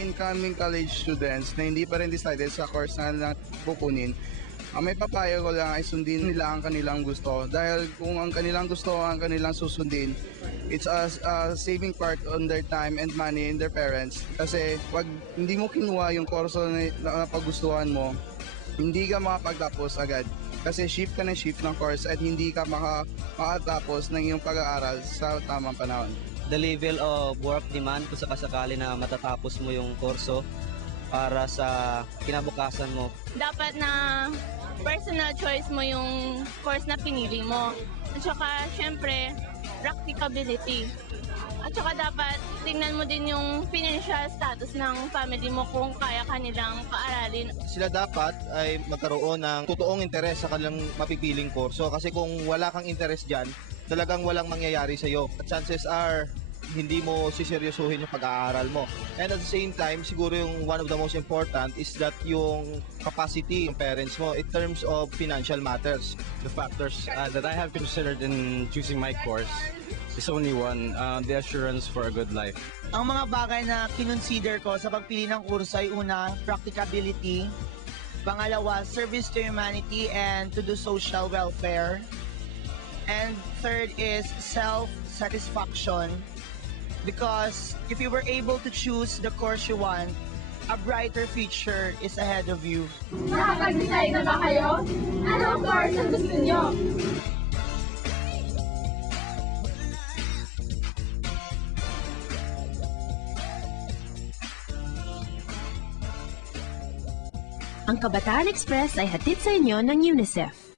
incoming college students na hindi pa rin decided sa course na pupunin, may papayo ko lang ay sundin nila ang kanilang gusto. Dahil kung ang kanilang gusto ang kanilang susundin, it's a saving part on their time and money in their parents. Kasi pag hindi mo kinuha yung kurso na pagustuhan mo, hindi ka makapagtapos agad. Kasi shift ka ng course at hindi ka makatapos ng iyong pag-aaral sa tamang panahon. The level of work demand kung sakasakali na matatapos mo yung kurso para sa kinabukasan mo. Dapat na personal choice mo yung course na pinili mo. At saka, syempre, practicability. At saka dapat tingnan mo din yung financial status ng family mo kung kaya kanilang paaralin. Sila dapat ay magkaroon ng totoong interes sa kanilang mapipiling kurso. Kasi kung wala kang interes dyan, talagang walang mangyayari sa'yo. Chances are, hindi mo siseryosuhin yung pag-aaral mo. And at the same time, siguro yung one of the most important is that yung capacity ng parents mo in terms of financial matters. The factors that I have considered in choosing my course is only one, the assurance for a good life. Ang mga bagay na kinonsider ko sa pagpili ng kurso ay una, practicability. Pangalawa, service to humanity and to the social welfare. And third is self-satisfaction. Because if you were able to choose the course you want, a brighter future is ahead of you. Nakapag-decide na ba kayo? Ano ang course ang gusto nyo? Ang Kabataan Express ay hatid sa inyo ng UNICEF.